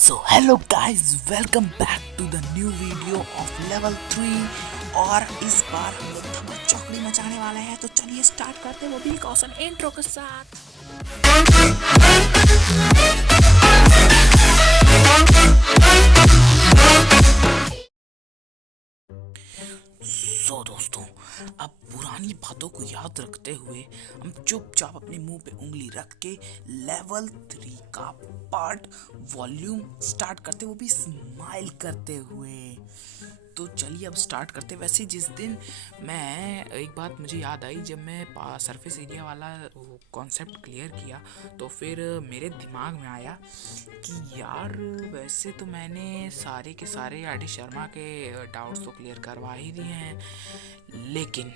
So hello guys, welcome back to the new video of level 3। और इस बार हम लोग धमाल चौकड़ी मचाने वाले हैं। तो चलिए स्टार्ट करते हैं, वो भी एक ऑसम इंट्रो के साथ। दोस्तों, अब पुरानी बातों को याद रखते हुए हम चुपचाप अपने मुंह पे उंगली रख के लेवल 3 का पार्ट वॉल्यूम स्टार्ट करते, वो भी स्माइल करते हुए। तो चलिए अब स्टार्ट करते। वैसे जिस दिन मैं एक बात मुझे याद आई, जब मैं सरफेस एरिया वाला कॉन्सेप्ट क्लियर किया तो फिर मेरे दिमाग में आया कि यार वैसे तो मैंने सारे के सारे आर डी शर्मा के डाउट्स तो क्लियर करवा ही दिए हैं, लेकिन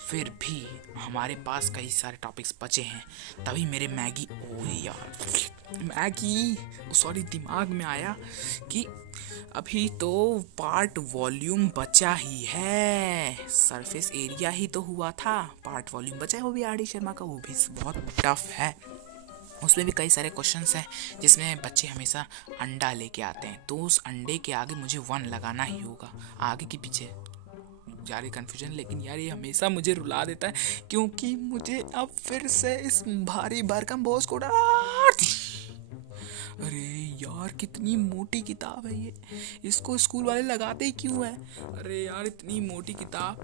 फिर भी हमारे पास कई सारे टॉपिक्स बचे हैं। तभी मेरे दिमाग में आया कि अभी तो पार्ट वॉल्यूम बचा ही है, सरफेस एरिया ही तो हुआ था, पार्ट वॉल्यूम बचा है, वो भी आर डी शर्मा का, वो भी बहुत टफ है। उसमें भी कई सारे क्वेश्चंस हैं जिसमें बच्चे हमेशा अंडा लेके आते हैं, तो उस अंडे के आगे मुझे 1 लगाना ही होगा, आगे के पीछे जारी कन्फ्यूजन। लेकिन यार ये हमेशा मुझे रुला देता है, क्योंकि मुझे अब फिर से इस भारी भरकम बोझ को अरे यार कितनी मोटी किताब है ये, इसको स्कूल वाले लगाते ही क्यों है? अरे यार इतनी मोटी किताब,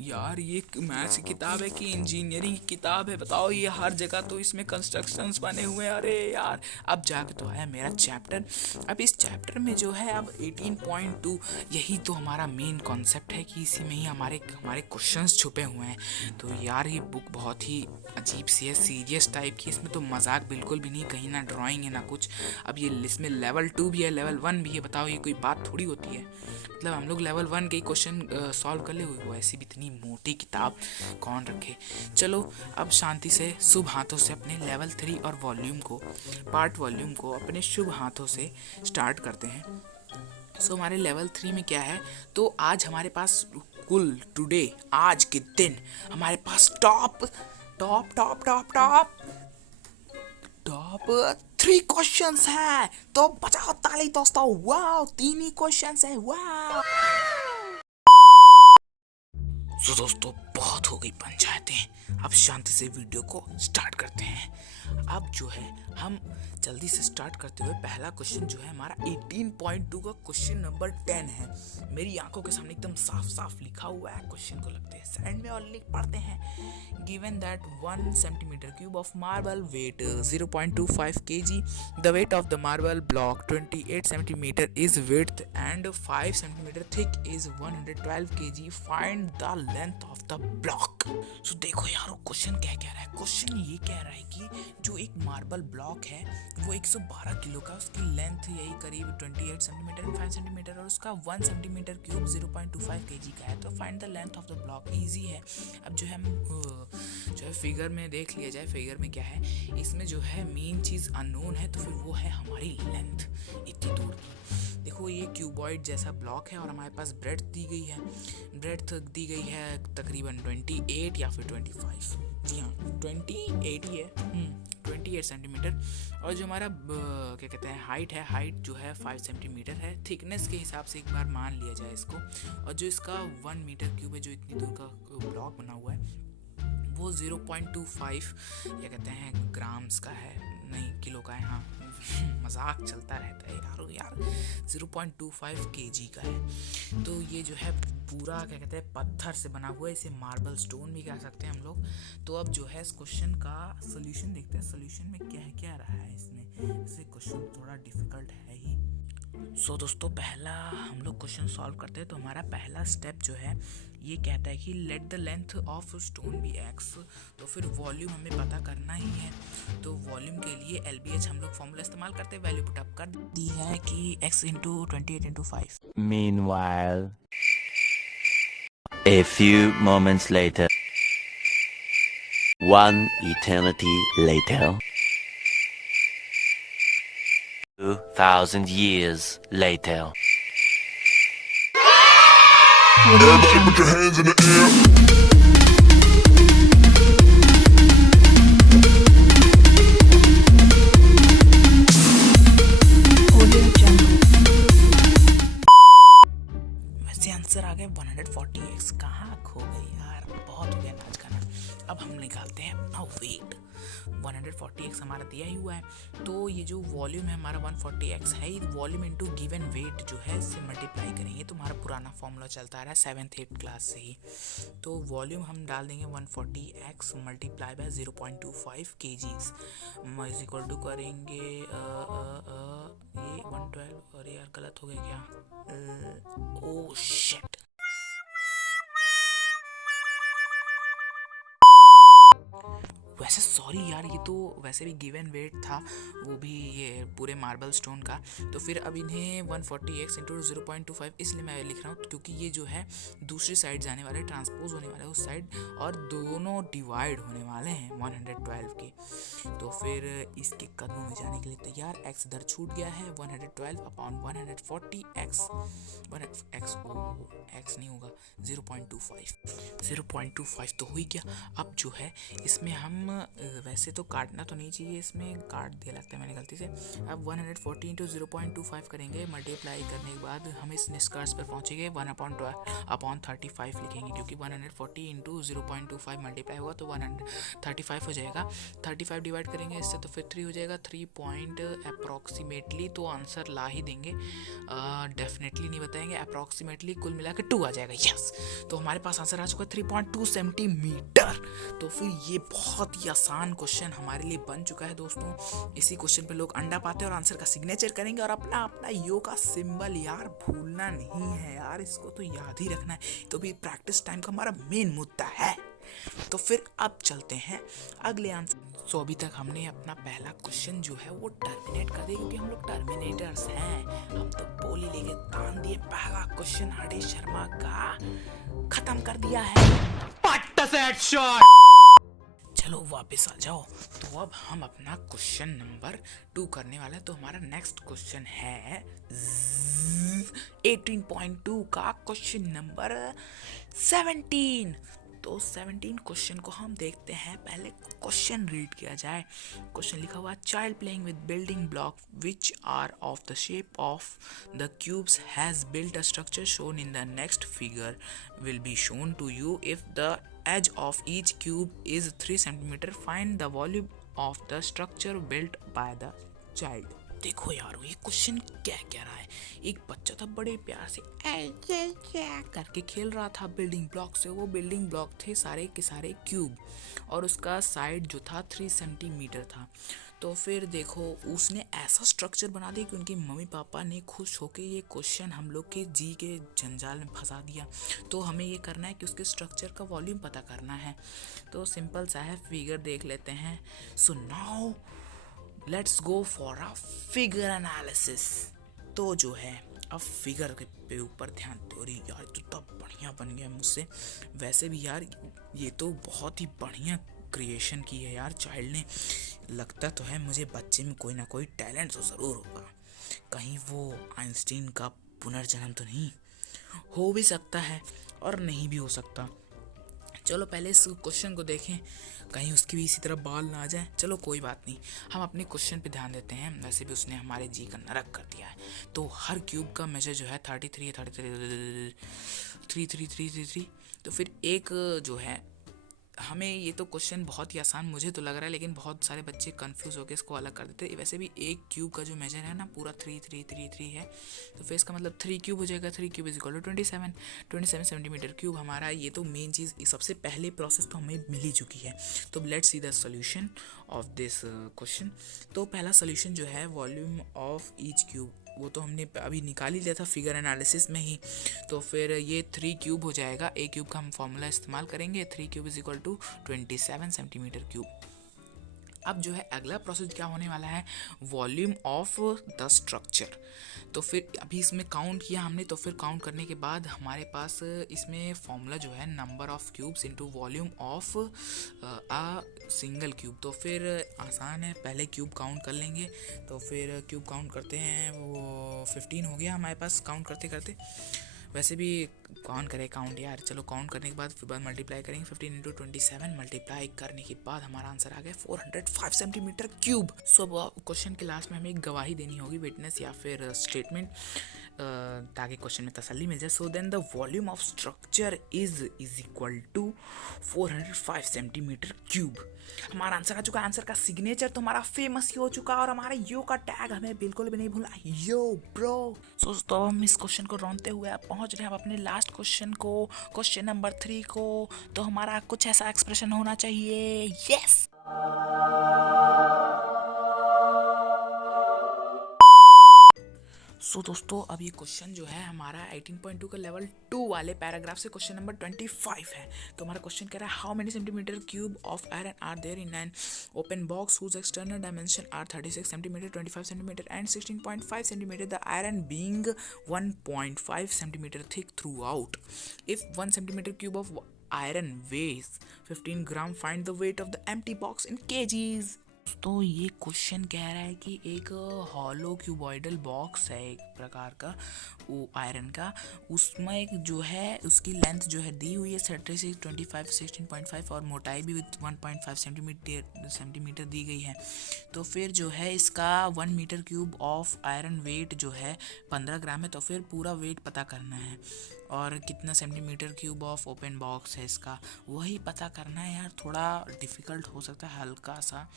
यार ये मैथ्स की किताब है कि इंजीनियरिंग की किताब है? बताओ, ये हर जगह तो इसमें कंस्ट्रक्शंस बने हुए हैं। अरे यार अब जाके तो आया मेरा चैप्टर। अब इस चैप्टर में जो है अब 18.2 यही तो हमारा मेन कॉन्सेप्ट है कि इसी में ही हमारे क्वेश्चंस छुपे हुए हैं। तो यार ये बुक बहुत ही अजीब सी है, सीरियस टाइप की, इसमें तो मजाक बिल्कुल भी नहीं, कहीं ना ड्राइंग है ना कुछ। अब ये इसमें लेवल 2 भी है, लेवल 1 भी है। बताओ ये कोई बात थोड़ी होती है, मतलब हम लोग लेवल 1 के क्वेश्चन सॉल्व कर ले, वो ऐसी भी इतनी मोटी किताब कौन रखे। चलो अब शांति से शुभ हाथों से अपने लेवल 3 और पार्ट वॉल्यूम को अपने शुभ हाथों से स्टार्ट करते हैं। सो हमारे लेवल 3 में क्या है, तो आज हमारे पास कुल टुडे आज के दिन हमारे पास टॉप 3 क्वेश्चंस हैं। तो बजाओ ताली दोस्तों, वाह 3 ही क्वेश्चंस है, वाह। तो दोस्तों बहुत हो गई पंचायतें, अब शांति से वीडियो को स्टार्ट करते हैं। अब जो है हम जल्दी से स्टार्ट करते हुए पहला क्वेश्चन जो है हमारा 18.2 का क्वेश्चन नंबर 10 है। मेरी आंखों के सामने एकदम साफ साफ लिखा हुआ है, क्वेश्चन को लगते हैं साइड में और लिख पढ़ते हैं। Given that 1 centimetre cube of marble weight 0.25 kg, the weight of the marble block 28 centimetre is width and 5 centimetre thick is 112 kg, find the length of the block. So देखो यार क्वेश्चन क्या कह रहा है, क्वेश्चन ये कह रहा है कि जो एक मार्बल ब्लॉक है वो 112 किलो का, उसकी लेंथ यही करीब 28 सेंटीमीटर एंड 5 सेंटीमीटर, और उसका 1 सेंटीमीटर क्यूब 0.25 kg का है। तो find the length of the block, easy है। अब जो है हम जो है फिगर में देख लिया जाए, फिगर में क्या है, इसमें जो है मेन चीज़ अननोन है, तो फिर वो है हमारी लेंथ इतनी दूर की। देखो ये क्यूबॉइड जैसा ब्लॉक है और हमारे पास ब्रेड्थ दी गई है, ब्रेड्थ दी गई है तकरीबन 28 या फिर 25, जी हाँ 28 ही है, 28 सेंटीमीटर। और जो हमारा क्या कहते हैं हाइट है, हाइट जो है 5 सेंटीमीटर है। थिकनेस के हिसाब से एक बार मान लिया जाए इसको, और जो इसका 1 मीटर क्यूब है, जो इतनी दूर का ब्लॉक बना हुआ है, वो 0.25 क्या कहते हैं ग्राम्स का है, नहीं किलो का है, हाँ मजाक चलता रहता है यार 0.25 kg का है। तो ये जो है पूरा क्या कहते हैं पत्थर से बना हुआ है, इसे मार्बल स्टोन भी कह सकते हैं हम लोग। तो अब जो है इस क्वेश्चन का सोल्यूशन देखते हैं, सोल्यूशन में क्या रहा है इसमें। इसे क्वेश्चन थोड़ा डिफिकल्ट है ही। सो दोस्तों पहला हम लोग क्वेश्चन सॉल्व करते हैं। तो हमारा पहला स्टेप जो है ये कहता है कि let the length of stone be x, तो फिर वॉल्यूम हमें पता करना ही है। तो वॉल्यूम के लिए LBH हम लोग फॉर्मूला इस्तेमाल करते हैं, वैल्यू पुट अप कर दी है कि x × 28 × 5। Meanwhile, a few moments later, 1 eternity later, 2,000 years later. Everybody put your hands in the air. ये जो वॉल्यूम है हमारा 140x है, ये वॉल्यूम इंटू गिवन वेट जो है इससे मल्टीप्लाई करेंगे तो हमारा पुराना फॉर्मूला चलता आ रहा है 7th-8th क्लास से ही। तो वॉल्यूम हम डाल देंगे 140x multiply by 0.25 kgs is equal to करेंगे ये 112। अरे यार गलत हो गया क्या? Oh shit. वैसे सॉरी यार, ये तो वैसे भी गिवन वेट था, वो भी ये पूरे मार्बल स्टोन का। तो फिर अब इन्हें 140x इंटू 0.25 इसलिए मैं लिख रहा हूँ क्योंकि ये जो है दूसरी साइड जाने वाले, ट्रांसपोज होने वाले उस साइड, और दोनों डिवाइड होने वाले हैं 112 के। तो फिर इसके कदमों में जाने के लिए तैयार। x इधर छूट गया है, 112 अपॉन 140x, x नहीं होगा 0.25 तो हुई क्या। अब जो है इसमें हम वैसे तो काटना तो नहीं चाहिए, इसमें काट दिया लगता है मैंने गलती से। अब 140 इंटू 0.25 करेंगे, मल्टीप्लाई करने के बाद हम इस निष्कर्ष पर पहुंचेंगे 1/12/35 लिखेंगे, क्योंकि 140 इंटू 0.25 मल्टीप्लाई होगा तो 135 हो जाएगा। 35 डिवाइड करेंगे इससे तो फिर 3 हो जाएगा, 3 पॉइंट अप्रॉक्सीमेटली तो आंसर ला ही देंगे, डेफिनेटली नहीं बताएंगे, अप्रॉक्सीमेटली कुल मिला के 2 आ जाएगा। यस, तो हमारे पास आंसर आ चुका है 3.2 सेंटीमीटर। तो फिर ये बहुत ही आसान क्वेश्चन हमारे लिए बन चुका है दोस्तों। इसी क्वेश्चन पे लोग अंडा पाते हैं और आंसर का सिग्नेचर करेंगे और अपना अपना यो का सिंबल यार भूलना नहीं है यार, इसको तो याद ही रखना है। तो भी प्रैक्टिस टाइम का हमारा मेन मुद्दा है। तो फिर अब चलते हैं अगले आंसर। सो अभी तक हमने अपना पहला क्वेश्चन जो है वो टर्मिनेट कर दिया, क्योंकि हम लोग टर्मिनेटर्स हैं। हम तो बोली लेके तान दिए, पहला क्वेश्चन हरे शर्मा का खत्म कर दिया है। चलो वापस आ जाओ। तो अब हम अपना क्वेश्चन नंबर 2 करने वाले हैं। तो हमारा नेक्स्ट क्वेश्चन है 18.2 का क्वेश्चन नंबर 17। तो 17 क्वेश्चन को हम देखते हैं। पहले क्वेश्चन रीड किया जाए। क्वेश्चन लिखा हुआ, child playing with building block which are of the shape of the cubes has built a structure shown in the next figure will be shown to you if the edge of each cube is 3 cm. Find the volume of the structure built by the child. देखो यार ये question क्या कह रहा है। एक बच्चा था बड़े प्यार से ये करके खेल रहा था बिल्डिंग ब्लॉक से। वो बिल्डिंग ब्लॉक थे सारे के सारे क्यूब, और उसका साइड जो था 3 सेंटीमीटर था। तो फिर देखो उसने ऐसा स्ट्रक्चर बना दिया कि उनके मम्मी पापा ने खुश होके ये क्वेश्चन हम लोग के जी के जंजाल में फंसा दिया। तो हमें ये करना है कि उसके स्ट्रक्चर का वॉल्यूम पता करना है। तो सिंपल सा है, फिगर देख लेते हैं। So now let's go for a figure analysis. तो जो है अब फिगर के पे ऊपर ध्यान दो। अरे यार तो तब बढ़िया बन गया मुझसे। वैसे भी यार ये तो बहुत ही बढ़िया क्रिएशन की है यार चाइल्ड ने। लगता तो है मुझे बच्चे में कोई ना कोई टैलेंट तो ज़रूर होगा। कहीं वो आइंस्टीन का पुनर्जन्म तो नहीं हो भी सकता है और नहीं भी हो सकता। चलो पहले इस क्वेश्चन को देखें, कहीं उसकी भी इसी तरह बाल ना आ जाए। चलो कोई बात नहीं, हम अपने क्वेश्चन पे ध्यान देते हैं। वैसे भी उसने हमारे जी का नरक कर दिया है। तो हर क्यूब का मेजर जो है 33। तो फिर एक जो है, हमें ये तो क्वेश्चन बहुत ही आसान मुझे तो लग रहा है, लेकिन बहुत सारे बच्चे कंफ्यूज होकर इसको अलग कर देते हैं। वैसे भी एक क्यूब का जो मेजर है ना पूरा 3 है। तो फिर इसका मतलब 3 क्यूब हो जाएगा। 3 cube is equal to 27 centimetre cube हमारा। ये तो मेन चीज़, सबसे पहले प्रोसेस तो हमें मिल ही चुकी है। तो let's see the solution of this question. तो पहला सॉल्यूशन जो है वॉल्यूम ऑफ ईच क्यूब, वो तो हमने अभी निकाल ही लिया था फिगर एनालिसिस में ही। तो फिर ये 3 क्यूब हो जाएगा। ए क्यूब का हम फॉर्मूला इस्तेमाल करेंगे। 3 cube is equal to 27 centimetre cube. अब जो है अगला प्रोसेस क्या होने वाला है, वॉल्यूम ऑफ द स्ट्रक्चर। तो फिर अभी इसमें काउंट किया हमने। तो फिर काउंट करने के बाद हमारे पास इसमें फॉर्मूला जो है number of cubes into volume of a single cube. तो फिर आसान है, पहले क्यूब काउंट कर लेंगे। तो फिर क्यूब काउंट करते हैं, वो 15 हो गया हमारे पास काउंट करते करते। वैसे भी कौन करे काउंट यार। चलो काउंट करने के बाद फिर बाद मल्टीप्लाई करेंगे। 15 इंटू 27 मल्टीप्लाई करने के बाद हमारा आंसर आ गया 405 सेंटीमीटर क्यूब। सो क्वेश्चन के लास्ट में हमें एक गवाही देनी होगी, विटनेस या फिर स्टेटमेंट। ताकि क्वेश्चन में तसल्ली मिल जाए। So then the volume of structure is equal to 405 centimetre cube. हमारा आंसर आ चुका है। आंसर का सिग्नेचर तो हमारा फेमस ही हो चुका है और हमारा यो का टैग हमें बिल्कुल भी नहीं भूलना, यो ब्रो। सो दोस्तों हम इस क्वेश्चन को रोनते हुए अब पहुंच रहे हैं अपने लास्ट क्वेश्चन को, क्वेश्चन नंबर 3 को। तो हमारा कुछ ऐसा एक्सप्रेशन होना चाहिए, यस। सो दोस्तों अब ये क्वेश्चन जो है हमारा 18.2 का लेवल 2 वाले पैराग्राफ से क्वेश्चन नंबर 25 है। तो हमारा क्वेश्चन कह रहा है how many centimetre cube of iron are there in an open box whose external dimension are 36 centimetre, 25 centimetre and 16.5 centimetre, the iron being 1.5 centimetre thick throughout. If 1 centimetre cube of iron weighs 15 gram, find the weight of the empty box in kgs. तो ये question कह रहा है कि एक hollow cuboidal box है एक प्रकार का वो आयरन का, उसमें एक जो है उसकी लेंथ जो है दी हुई है 36, 25, 16.5 और मोटाई भी 1.5 सेंटीमीटर दी गई है। तो फिर जो है इसका 1 metre cube of iron weight जो है 15 ग्राम है। तो फिर पूरा वेट पता करना है और कितना centimetre cube of open box है इसका वही पता करना है। यार थोड़ा डिफ़िकल्ट हो सकता है हल्का सा,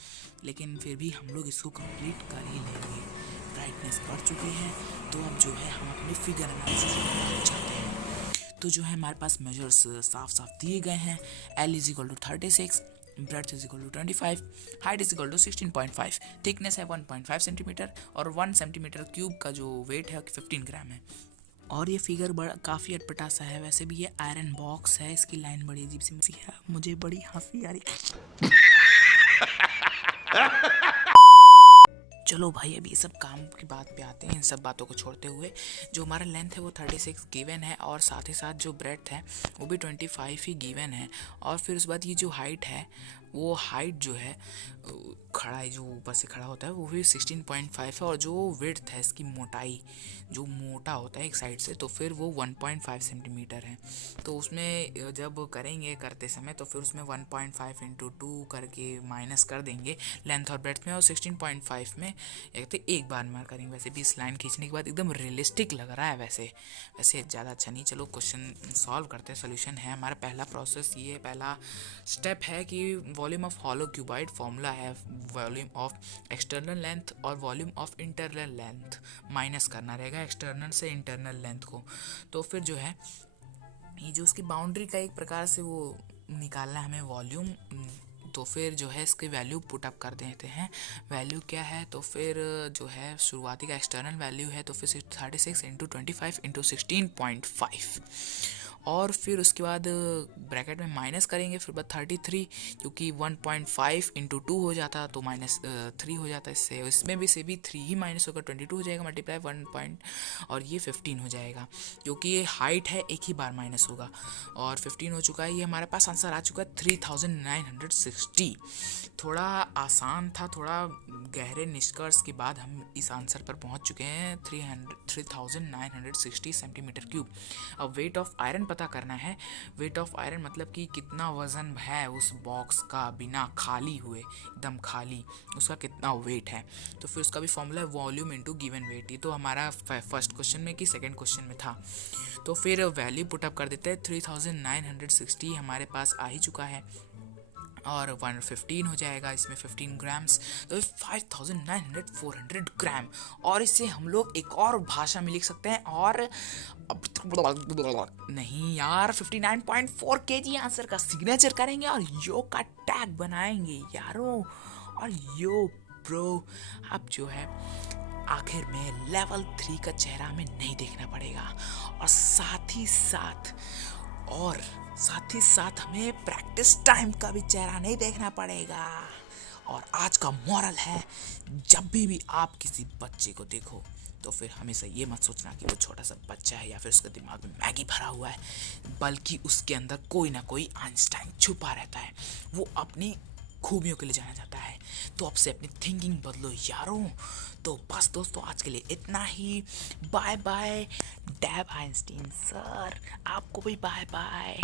लेकिन फिर भी हम लोग इसको कंप्लीट कर ही लेंगे। ब्राइटनेस बढ़ चुकी है तो अब जो है हम अपने फिगर एनालिसिस करना चाहते हैं। तो जो है हमारे पास मेजर्स साफ साफ दिए गए हैं। L is equal to 36, breadth is equal to 25, height is equal to 16.5, thickness है 1.5 सेंटीमीटर और 1 सेंटीमीटर क्यूब का जो वेट है 15 ग्राम है। और ये फिगर बड़ा काफ़ी अटपटा सा है। वैसे भी ये आयरन बॉक्स है, इसकी लाइन बड़ी अजीब सी है, मुझे बड़ी हंसी आ रही। चलो भाई अभी ये सब काम की बात पे आते हैं। इन सब बातों को छोड़ते हुए जो हमारा लेंथ है वो 36 गिवन है और साथ ही साथ जो ब्रेड्थ है वो भी 25 ही गिवन है। और फिर उसके बाद ये जो हाइट है वो हाइट जो है खड़ा है जो ऊपर से खड़ा होता है वो भी 16.5 है। और जो विड्थ है इसकी मोटाई जो मोटा होता है एक साइड से तो फिर वो 1.5 सेंटीमीटर है। तो उसमें जब करेंगे करते समय तो फिर उसमें 1.5 × 2 करके माइनस कर देंगे लेंथ और ब्रेड्थ में, और 16.5 में एक बार में करेंगे। वैसे भी इस लाइन खींचने के बाद एकदम रियलिस्टिक लग रहा है। वैसे ज़्यादा अच्छा नहीं। चलो क्वेश्चन सॉल्व करते हैं। सोल्यूशन है हमारा पहला प्रोसेस, ये पहला स्टेप है कि volume of hollow cuboid formula है वॉल्यूम ऑफ एक्सटर्नल लेंथ और volume of internal length minus करना रहेगा एक्सटर्नल से इंटरनल लेंथ को। तो फिर जो है ये जो उसकी बाउंड्री का एक प्रकार से वो निकालना है हमें वॉल्यूम। तो फिर जो है इसकी वैल्यू पुट अप कर देते हैं। वैल्यू क्या है तो फिर जो है शुरुआती का एक्सटर्नल वैल्यू है तो फिर 36 × 25 × 16.5 और फिर उसके बाद ब्रैकेट में माइनस करेंगे। फिर बाद 33 क्योंकि 1.5 × 2 हो जाता तो -3 हो जाता। इससे इसमें भी से भी 3 ही माइनस होगा, 22 हो जाएगा मल्टीप्लाई 1 और ये 15 हो जाएगा क्योंकि ये हाइट है एक ही बार माइनस होगा। और 15 हो चुका है। ये हमारे पास आंसर आ चुका है 3960। थोड़ा आसान था, थोड़ा गहरे निष्कर्ष के बाद हम इस आंसर पर पहुंच चुके हैं 3960 सेंटीमीटर क्यूब। अब वेट ऑफ आयरन पता करना है। वेट ऑफ आयरन मतलब कि कितना वजन है उस बॉक्स का बिना खाली हुए, एकदम खाली, उसका कितना वेट है। तो फिर उसका भी फॉर्मूला है वॉल्यूम इनटू गिवन वेट। ये तो हमारा फर्स्ट क्वेश्चन में कि सेकंड क्वेश्चन में था। तो फिर वैल्यू पुटअप कर देते हैं। 3960 हमारे पास आ ही चुका है और 115 हो जाएगा, इसमें 15 ग्राम्स तो 5900 ग्राम। और इससे हम लोग एक और भाषा में लिख सकते हैं और नहीं यार 59.4 kg आंसर का सिग्नेचर करेंगे और यो का टैग बनाएंगे यारों। और यो ब्रो अब जो है आखिर में लेवल 3 का चेहरा हमें नहीं देखना पड़ेगा और साथ ही साथ हमें प्रैक्टिस टाइम का भी चेहरा नहीं देखना पड़ेगा। और आज का मॉरल है जब भी आप किसी बच्चे को देखो तो फिर हमेशा ये मत सोचना कि वो छोटा सा बच्चा है या फिर उसके दिमाग में मैगी भरा हुआ है, बल्कि उसके अंदर कोई ना कोई आइंस्टाइन छुपा रहता है। वो अपनी खूबियों के लिए जाना जाता है। तो अब से अपनी थिंकिंग बदलो यारों। तो बस दोस्तों आज के लिए इतना ही। बाय बाय डैब आइंस्टीन सर, आपको भी बाय बाय।